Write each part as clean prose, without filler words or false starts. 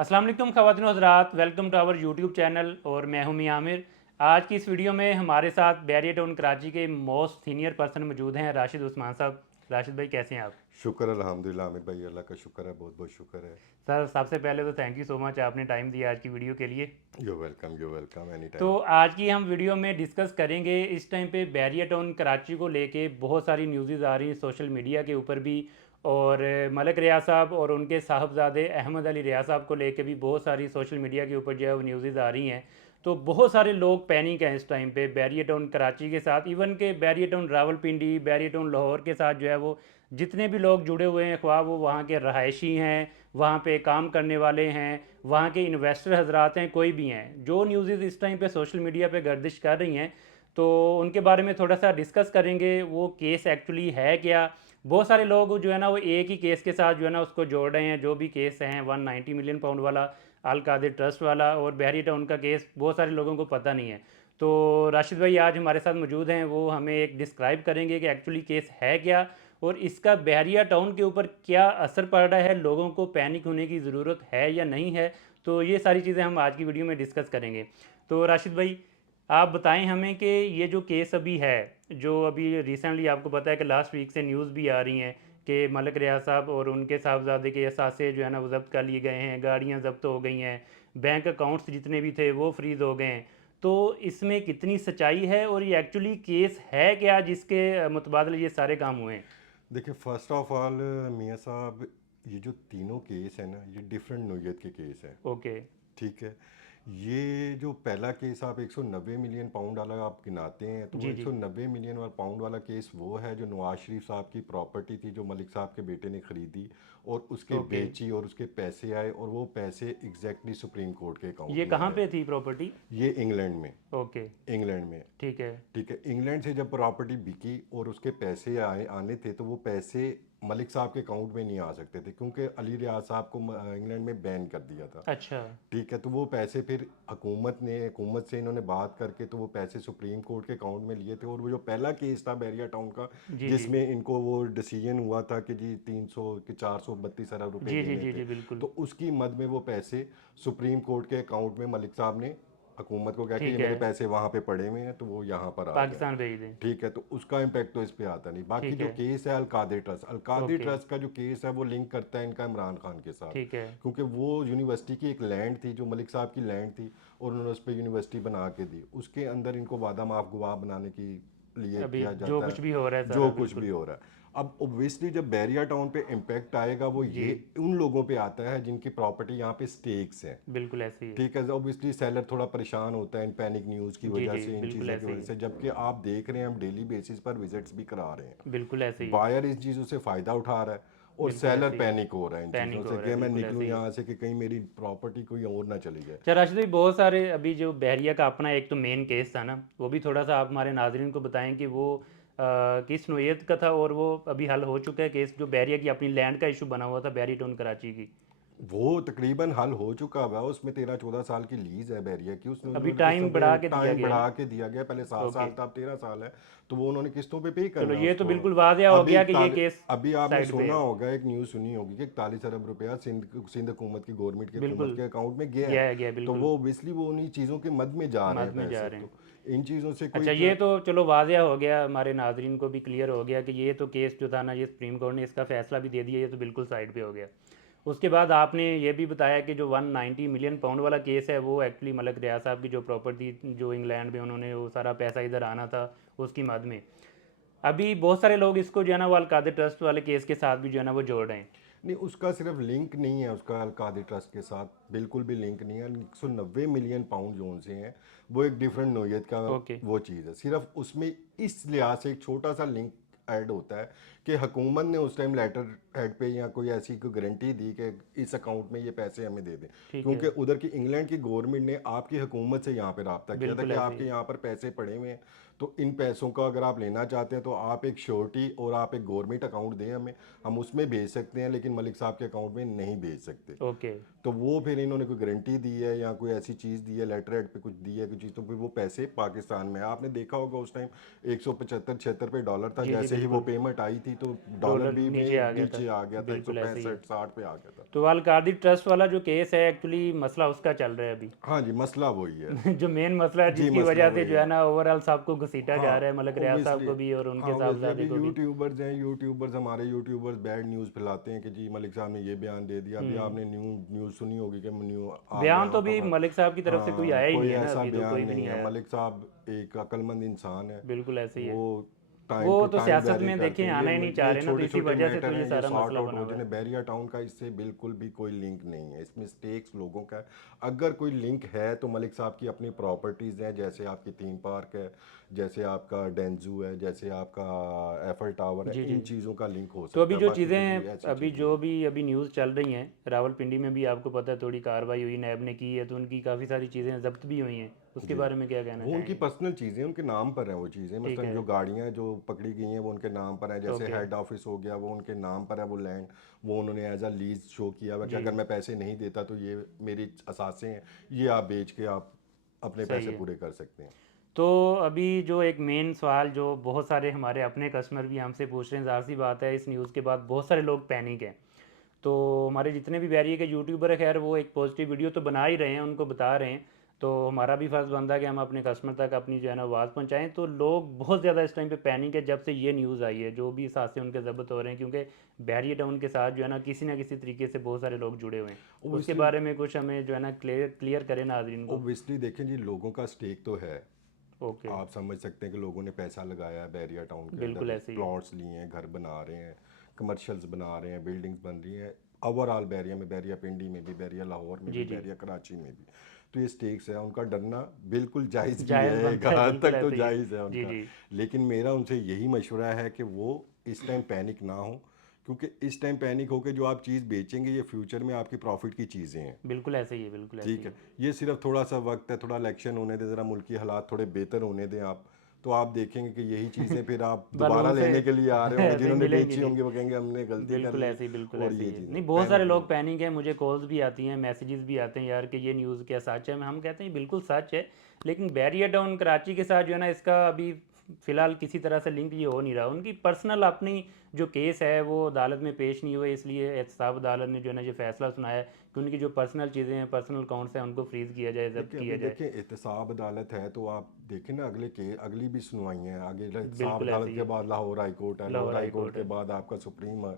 अस्सलाम वालेकुम ख़वातीन और हज़रात, welcome to our YouTube channel. और मैं हूं मियां आमिर। आज की इस वीडियो में हमारे साथ बैरियर टाउन कराची के मोस्ट सीनियर पर्सन मौजूद हैं, राशिद उस्मान साहब। राशिद भाई कैसे हैं आप? शुक्र अल्हम्दुलिल्लाह आमिर भाई, अल्लाह का शुक्र है, बहुत बहुत शुक्र है। सर सबसे पहले तो थैंक यू सो मच, आपने टाइम दिया आज की वीडियो के लिए। यू वेलकम एनी तो टाइम। आज की हम वीडियो में डिस्कस करेंगे इस टाइम पे बैरियर टाउन कराची को लेके बहुत सारी न्यूज़ आ रही हैं सोशल मीडिया के ऊपर भी। और मलक रियाज साहब और उनके साहबजादे अहमद अली रियाज साहब को लेके भी बहुत सारी सोशल मीडिया के ऊपर जो है वो न्यूज़ आ रही हैं। तो बहुत सारे लोग पैनिक हैं इस टाइम पे बैरियर टाउन कराची के साथ, इवन के barrier town Rawalpindi, barrier town Lahore के साथ जो है वो जितने भी लोग जुड़े हुए हैं, ख्वाह वो वहाँ के रहायशी हैं, वहाँ पे काम करने वाले हैं, वहाँ के इन्वेस्टर हजरात हैं, कोई भी हैं, जो न्यूज़ इस टाइम पे सोशल मीडिया पे गर्दिश कर रही हैं, तो उनके बारे में थोड़ा सा डिस्कस करेंगे। वो केस एक्चुअली है क्या? बहुत सारे लोग जो है ना वो एक ही केस के साथ जो है ना उसको जोड़ रहे हैं। जो भी केस हैं 190 मिलियन पाउंड वाला, अल कादिर ट्रस्ट वाला और बहरी टाउन का केस, बहुत सारे लोगों को पता नहीं है। तो राशिद भाई आज हमारे साथ मौजूद हैं, वो हमें एक डिस्क्राइब करेंगे कि एक्चुअली केस है क्या और इसका बहरिया टाउन के ऊपर क्या असर पड़ रहा है, लोगों को पैनिक होने की ज़रूरत है या नहीं है। तो ये सारी चीज़ें हम आज की वीडियो में डिस्कस करेंगे। तो राशिद भाई आप बताएं हमें कि ये जो केस अभी है, जो अभी रिसेंटली आपको पता है कि लास्ट वीक से न्यूज़ भी आ रही हैं कि मलक रियाज साहब और उनके साहबजादे के असासे जो है ना वो जब्त कर लिए गए हैं, गाड़ियाँ जब्त हो गई हैं, बैंक अकाउंट्स जितने भी थे वो फ्रीज़ हो गए हैं। तो इसमें कितनी सच्चाई है और ये एक्चुअली केस है क्या जिसके मुतबादले ये सारे काम हुए हैं? देखिए, फर्स्ट ऑफ ऑल मियाँ साहब, ये जो तीनों केस है ना, ये डिफरेंट नोयत के केस हैं। ओके। ठीक है। ये जो पहला केस आप 190 मिलियन पाउंड वाला आप गिनाते हैं, तो वो जी जी। 190 मिलियन वाला पाउंड वाला केस वो है जो नवाज शरीफ साहब की प्रॉपर्टी थी, जो मलिक साहब के बेटे ने खरीदी और उसके ओके। बेची और उसके पैसे आए, और वो पैसे एग्जैक्टली सुप्रीम कोर्ट के अकाउंट ये में कहाँ आए। पे थी प्रॉपर्टी? ये इंग्लैंड में। ओके। इंग्लैंड में। ठीक है। ठीक है, इंग्लैंड से जब प्रॉपर्टी बिकी और उसके पैसे आए आने थे, तो वो पैसे मलिक साहब के अकाउंट में नहीं आ सकते थे, क्योंकि अली रियाज साहब को इंग्लैंड में बैन कर दिया था। अच्छा। ठीक है, तो वो पैसे फिर हुकूमत से इन्होंने बात करके तो वो पैसे सुप्रीम कोर्ट के अकाउंट में लिए थे। और वो जो पहला केस था बैरिया टाउन का, जी जी। जिसमें इनको वो डिसीजन हुआ था कि जी 300 कि 432 अरब रुपए जी जी देने जी थे, जी बिल्कुल। तो उसकी मद में वो पैसे सुप्रीम कोर्ट के अकाउंट में मलिक साहब ने हुकूमत को कहा कि ये ठीक है। मेरे पैसे वहाँ पे पड़े हुए हैं, तो वो यहाँ पर आ जाए। पाकिस्तान भेज दें। ठीक है, तो उसका इम्पैक्ट तो इस पे आता नहीं। बाकी ठीक जो है। केस है अलकादिर ओके। ट्रस्ट का जो केस है, वो लिंक करता है इनका इमरान खान के साथ, ठीक है। क्योंकि वो यूनिवर्सिटी की एक लैंड थी जो मलिक साहब की लैंड थी, और उन्होंने उस पर यूनिवर्सिटी बना के दी। उसके अंदर इनको वादा माफ गवाह बनाने की लिए अभी किया जो जाता कुछ है, भी हो रहा है सारा जो कुछ बिल्कुल। भी हो रहा है। अब ओब्वियसली जब बैरिया टाउन पे इम्पैक्ट आएगा, वो जी। ये उन लोगों पे आता है जिनकी प्रॉपर्टी यहाँ पे स्टेक्स हैं। बिल्कुल ऐसे ही है। ठीक है, ऑब्वियसली सेलर थोड़ा परेशान होता है इन पैनिक न्यूज़ की जी वजह जी से, इन बिल्कुल चीज़ों की ऐसे वजह ही। से, जबकि आप देख रहे हैं हम डेली बेसिस पर विजिट्स भी करा रहे बिल्कुल ऐसे हैं। ही है। बायर इस चीज़ों से फ़ायदा उठा रहा है और बिल्कुल सेलर ऐसे ही है। पैनिक हो रहा है इन चीज़ों पैनिक से हो रहा है, कि मैं बिल्कुल निकलूँ ऐसे ही है। यहाँ से कि कहीं मेरी प्रॉपर्टी कोई और ना चली जाए। अच्छा राशिद भाई, बहुत सारे अभी जो बहरिया का अपना एक तो मेन केस था ना, वो भी थोड़ा सा आप हमारे नाजरीन को बताएं कि वो किस नोयत का था और वो अभी हल हो चुका है केस, जो बहरिया की अपनी लैंड का इशू बना हुआ था बैरी टाउन कराची की। वो तकरीबन हल हो चुका हुआ है। उसमें 13-14 साल की लीज है बैरिया की, उसने अभी उन्होंने टाइम किस्तों पे बढ़ा के दिया टाइम गया है बढ़ा ना? के दिया गया, पहले 7 साल ओके। था, अब 13 साल है। तो वो उन्होंने किस्तों पे चलो करना है ये तो उसको। बिल्कुल वादिया हो अभी गया कि ये इकतालीस केस अभी आपने साइड पे सुना है। होगा, एक न्यूज़ सुनी होगी कि 41 अरब रुपया सिंध हुकूमत की, गवर्नमेंट की हुकूमत बिल्कुल। के अकाउंट में गया है। गया तो बिल्कुल। वो ओबियसली वो उन्हीं चीज़ों के मद में जा रहे मद हैं में जा पैसे, रहे हैं। तो इन चीज़ों से कोई अच्छा ये तो चलो वाजिया हो गया, हमारे नाजरीन को भी क्लियर हो गया कि ये तो केस जो था ना, ये सुप्रीम कोर्ट ने इसका फैसला भी दे दिया, ये तो बिल्कुल साइड पे हो गया। उसके बाद आपने ये भी बताया कि जो 190 मिलियन पाउंड वाला केस है वो एक्चुअली मलक रियाज साहब की जो प्रॉपर्टी जो इंग्लैंड में उन्होंने वो सारा पैसा इधर आना था उसकी मद में। अभी बहुत सारे लोग इसको जो है ना वो अलकादिर ट्रस्ट वाले केस के साथ भी जो है ना वो जोड़ रहे हैं। नहीं, उसका सिर्फ लिंक नहीं है, उसका अलकादी ट्रस्ट के साथ बिल्कुल भी लिंक नहीं है। 190 मिलियन पाउंड जो से हैं, वो एक डिफरेंट नोयत का ओके। वो चीज़ है। सिर्फ उसमें इस लिहाज से एक छोटा सा लिंक ऐड होता है कि हुकूमत ने उस टाइम लेटर हेड पे या कोई ऐसी कोई गारंटी दी कि इस अकाउंट में ये पैसे हमें दे दें, ठीक है। क्योंकि उधर की इंग्लैंड की गवर्नमेंट ने आपकी हुकूमत से यहाँ पे रब्ता किया था बिल्कुल कि ऐसे ही आपके है। यहाँ पर पैसे पड़े हुए हैं, तो इन पैसों का अगर आप लेना चाहते हैं तो आप एक श्योरिटी और आप एक गवर्नमेंट अकाउंट दें हमें, हम उसमें भेज सकते हैं, लेकिन मलिक साहब के अकाउंट में नहीं भेज सकते। ओके। तो वो फिर इन्होंने कोई गारंटी दी है या कोई ऐसी चीज़ दी है, लेटर हेड पे कुछ दी है कोई चीज़, तो फिर वो पैसे पाकिस्तान में, आपने देखा होगा उस टाइम 175-76 पे डॉलर था, जी जी जैसे ही वो बिल्कुल। पेमेंट आई थी तो डॉलर डॉलर भी नीचे आ गया नीचे था। आ गया था, बिल्कुल ऐसे ही है। 165-60 पे आ गया था। तो अलकादी ट्रस्ट वाला जो केस है एक्चुअली मसला उसका चल रहा है अभी। हाँ जी, मसला वही है। जो मेन मसला है जी, जिसकी मसला वजह से वही जो है है। ना ओवरऑल सबको घसीटा जा हाँ, रहा है, मलक रियाज साहब ऑब्वियसली। को भी और हाँ, उनके ऑब्वियसली साहबजादे अभी को भी। यूट्यूबर्स हैं, यूट्यूबर्स, हमारे यूट्यूबर्स बैड न्यूज़ फैलाते हैं कि जी मलिक साहब ने ये बयान दे दिया। अभी आपने न्यूज़ सुनी होगी कि न्यू आ गया बयान तो वहाँ अभी पर। मलिक साहब की तरफ से कोई हाँ, आया ही नहीं कोई है ना, ऐसा अभी तो बयान कोई भी नहीं नहीं है। आया। मलिक साहब एक अक्लमंद इंसान है। बिल्कुल ऐसे ही है। वो टाइम वो टू तो टाइम सियासत वेरी में करते देखें हैं। आना ही नहीं चाह ये रहे ना, तो छोटे इसी छोटे वजह से तो मैटर ये हैं, ये सारा सॉर्ट मसला आउट बना हो हुआ है। जाने। बैरिया टाउन का इससे बिल्कुल भी कोई लिंक नहीं है, इसमें स्टेक्स लोगों का है। अगर कोई लिंक है तो मलिक साहब की अपनी प्रॉपर्टीज़ हैं, जैसे आपकी थीम पार्क है, जैसे आपका डेंजू है, जैसे आपका एफल टावर है, जी जी। इन चीज़ों का लिंक हो तो सकता अभी है, जो बाकी कोई चीज़ें ऐसी अभी चीज़ नहीं जो है। भी अभी न्यूज़ चल रही हैं, रावलपिंडी में भी आपको पता है थोड़ी कार्रवाई हुई, नैब ने की है, तो उनकी काफ़ी सारी चीज़ें जब्त भी हुई हैं, उसके जी, बारे में क्या कहना वो उनकी चाहेंगे? पर्सनल चीज़ें, उनके नाम पर हैं वो चीज़ें। ठीक मसलन है। जो गाड़ियाँ जो पकड़ी गई हैं वो उनके नाम पर हैं, जैसे ओके। हेड ऑफिस हो गया वो उनके नाम पर है। वो लैंड वो उन्होंने एज अ लीज शो किया हुआ कि जी। अगर मैं पैसे नहीं देता तो ये मेरी असासे हैं, ये आप बेच के आप अपने सही पैसे है। पूरे कर सकते हैं। तो अभी जो एक मेन सवाल जो बहुत सारे हमारे अपने कस्टमर भी हमसे पूछ रहे हैं, ज़ाहिर सी बात है इस न्यूज़ के बाद बहुत सारे लोग पैनिक हैं। तो हमारे जितने भी बैरिए के यूट्यूबर है, खैर वो एक पॉजिटिव वीडियो तो बना ही रहे हैं, उनको बता रहे हैं। तो हमारा भी फ़र्ज़ बनता है कि हम अपने कस्टमर तक अपनी जो है ना आवाज़ पहुंचाएं। तो लोग बहुत ज़्यादा इस टाइम पे पैनिक है जब से ये न्यूज़ आई है, जो भी हादसे उनके ज़ब्त हो रहे हैं, क्योंकि बैरियर टाउन के साथ जो है ना किसी तरीके से बहुत सारे लोग जुड़े हुए हैं। उसके ओबियसली, बारे में कुछ हमें जो है ना क्लियर करें नाजरीन को। ओबियसली देखें जी, लोगों का स्टेक तो है। ओके। आप समझ सकते हैं कि लोगों ने पैसा लगाया है बैरिया टाउन के अंदर, बिल्कुल ऐसे ही है। प्लॉट्स लिए हैं, घर बना रहे हैं, कमर्शियल्स बना रहे हैं, बिल्डिंग्स बन रही हैं। ओवरऑल बैरिया में, बैरिया पिंडी में भी, बैरिया लाहौर में भी, जी जी। बैरिया कराची में भी, तो ये स्टेक्स है उनका। डरना बिल्कुल जायज़ भी जायज़ है, एक बनता है, हद बिल्कुल तक तो ऐसे ही है। जायज़ है जी उनका। जी। लेकिन मेरा उनसे यही मशवरा है कि वो इस टाइम पैनिक ना हो, क्योंकि इस टाइम पैनिक होकर जो आप चीज़ बेचेंगे ये फ्यूचर में आपकी प्रॉफिट की चीज़ें हैं। बिल्कुल ऐसे ही है, बिल्कुल ऐसे ठीक ही है, है। ये सिर्फ थोड़ा सा वक्त है, थोड़ा इलेक्शन होने दें, ज़रा मुल्की हालात थोड़े बेहतर होने दें आप, तो आप देखेंगे कि यही चीज़ें फिर आप दोबारा बलून से लेने के लिए आ रहे होंगे। ऐसे ही जिन्होंने मिलेंगी बेची नहीं। होंगी वो कहेंगे हमने गलती कर ली, बिल्कुल और ऐसे ही ये है। चीज़ें नहीं, बहुत सारे पैनिक नहीं लोग हो। पैनिक हैं, मुझे कॉल्स भी आती हैं, मैसेजेस भी आते हैं यार कि ये न्यूज़ क्या सच है। हम कहते हैं बिल्कुल सच है, लेकिन बैरियर टाउन कराची के साथ जो है ना इसका अभी फ़िलहाल किसी तरह से लिंक ये हो नहीं रहा। उनकी पर्सनल अपनी जो केस है वो अदालत में पेश नहीं हुए, इसलिए एहतसाब अदालत ने जो है ना ये फैसला सुनाया है कि उनकी जो पर्सनल चीज़ें हैं, पर्सनल अकाउंट्स हैं, उनको फ्रीज़ किया जाए, जब्त देखिए, किया अभी जाए। देखिए एहतसाब अदालत है तो आप देखें ना, अगली भी सुनवाइयाँ हैं आगे। एहतसाब बिल्कुल ऐसे अदालत ही के है। बाद लाहौर हाई कोर्ट है, Lahore Lahore high high court court के है। बाद आपका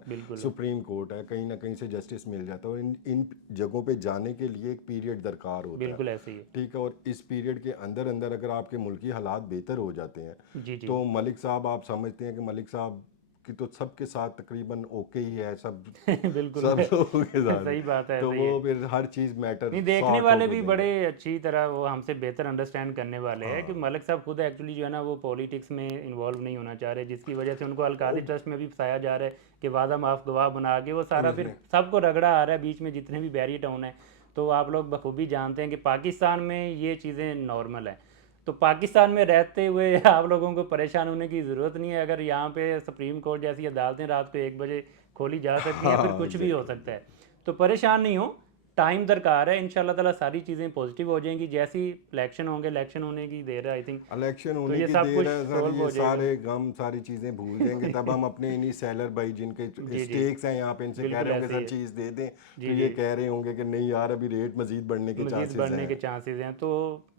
बिल्कुल। सुप्रीम कोर्ट है। कहीं ना कहीं से जस्टिस मिल जाता है, और इन जगहों पे जाने के लिए एक पीरियड दरकार होता है। बिल्कुल ऐसे ही है। ठीक है, और इस पीरियड के अंदर अंदर अगर आपके मुल्की हालात बेहतर हो जाते हैं जी जी। तो मलिक साहब, आप समझते हैं कि मलिक साहब की तो सबके साथ तकरीबन ओके ही है, सब बिल्कुल सब लोगों के साथ। सही बात है, तो ऐसे ही वो है। फिर हर चीज़ मैटर नहीं, देखने सॉर्ट वाले आउट हो भी जाएंगे। बड़े अच्छी तरह वो हमसे बेहतर अंडरस्टैंड करने वाले हैं कि हाँ, मलिक साहब खुद एक्चुअली जो है ना वो पॉलिटिक्स में इन्वॉल्व नहीं होना चाह रहे, जिसकी वजह से उनको अलकादी ट्रस्ट में भी फंसाया जा रहा है कि वादा माफ गवाह बना के वो सारा फिर ओबियसली। सबको रगड़ा आ रहा है बीच में, जितने भी बैरियर टाउन है। तो आप लोग बखूबी जानते हैं कि पाकिस्तान में ये चीज़ें नॉर्मल है। तो पाकिस्तान में रहते हुए आप लोगों को परेशान होने की ज़रूरत नहीं है। अगर यहाँ पे सुप्रीम कोर्ट जैसी अदालतें रात को 1 बजे खोली जा सकती हैं, फिर हाँ, कुछ भी हो एग्जैक्टली। सकता है। तो परेशान नहीं हो, टाइम दरकार है, इंशाल्लाह ताला सारी चीज़ें पॉजिटिव हो जाएंगी। जैसे ही इलेक्शन होंगे, इलेक्शन होने की देर है आई थिंक, इलेक्शन तो होने ये की सब देर कुछ है सर, सोल्व ये हो जाएगा। सारे गम सारी चीज़ें भूल जाएंगे। तब हम अपने इन्हीं सेलर भाई जिनके जी जी। स्टेक्स हैं यहाँ पे, इनसे कह बिल्कुल रहे होंगे ऐसे ही सर है। चीज़ दे दें, तो जी ये जी। कह रहे होंगे कि नहीं यार अभी रेट मज़ीद बढ़ने के मज़ीद चांसेस बढ़ने हैं। के चांसेस हैं। तो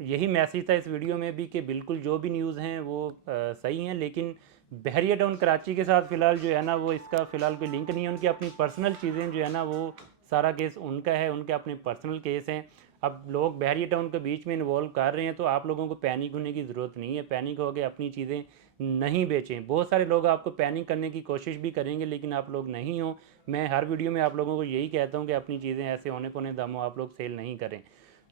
यही मैसेज था इस वीडियो में भी कि बिल्कुल जो भी न्यूज़ हैं वो सही हैं, लेकिन बहरिया टाउन कराची के साथ फ़िलहाल जो है ना वो इसका फ़िलहाल कोई लिंक नहीं है। उनकी अपनी पर्सनल चीज़ें जो है ना वो सारा केस उनका है, उनके अपने पर्सनल केस हैं। अब लोग बहरिया टाउन के बीच में इन्वॉल्व कर रहे हैं, तो आप लोगों को पैनिक होने की ज़रूरत नहीं है। पैनिक हो गए अपनी चीज़ें नहीं बेचें। बहुत सारे लोग आपको पैनिक करने की कोशिश भी करेंगे, लेकिन आप लोग नहीं हो। मैं हर वीडियो में आप लोगों को यही कहता हूँ कि अपनी चीज़ें ऐसे होने पौने दामों आप लोग सेल नहीं करें।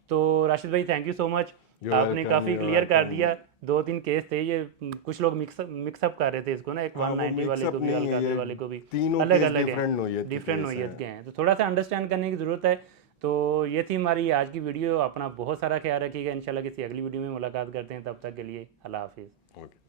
तो राशिद भाई, thank you so much, you आपने वेलकम, काफ़ी यू क्लियर कर वेलकम। दिया। 2-3 केस थे ये, कुछ लोग मिक्सअप कर रहे थे इसको ना, एक हाँ, वो 190 वाले को मिक्सअप भी, नहीं है, अलकादर ये वाले को भी। तीनों अलग केस अलग हैं, डिफरेंट नोयत के डिफरेंट केस हैं। नोयत के हैं, तो थोड़ा सा अंडरस्टैंड करने की ज़रूरत है। तो ये थी हमारी आज की वीडियो। अपना बहुत सारा ख्याल रखिएगा। इंशाल्लाह किसी अगली वीडियो में मुलाकात करते हैं, तब तक के लिए अल्लाह हाफिज़। ओके।